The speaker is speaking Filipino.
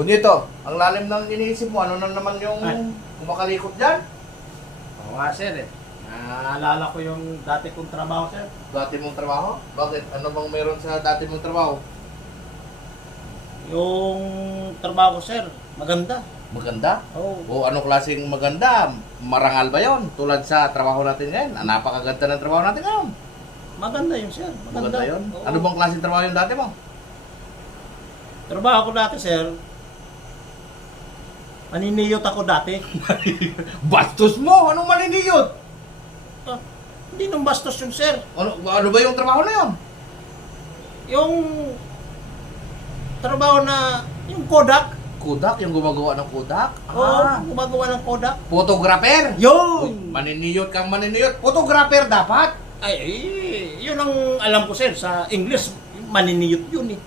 Bonito, ang lalim ng iniisip mo, ano na naman yung kumakalikot dyan? Oo nga sir eh. Naalala ko yung dati kong trabaho sir. Dati mong trabaho? Bakit? Ano bang meron sa dati mong trabaho? Yung trabaho ko sir, maganda. Maganda? Oo. O anong klaseng maganda? Marangal ba yon? Tulad sa trabaho natin ngayon? Napakaganda ng trabaho natin ngayon. Maganda yun sir. Maganda yun? Oo. Ano bang klaseng trabaho yung dati mo? Trabaho ko dati sir, maniniyot ako dati. Bastos mo! Anong maniniyot? Ah, hindi nung bastos yung sir. Ano ba yung trabaho na yun? Yung trabaho na, yung Kodak. Kodak? Yung gumagawa ng Kodak? Oo, gumagawa ng Kodak. Photographer? Uy, Yun! maniniyot kang maniniyot. Photographer dapat? Ay, yun ang alam ko sir, sa English, maniniyot yun eh.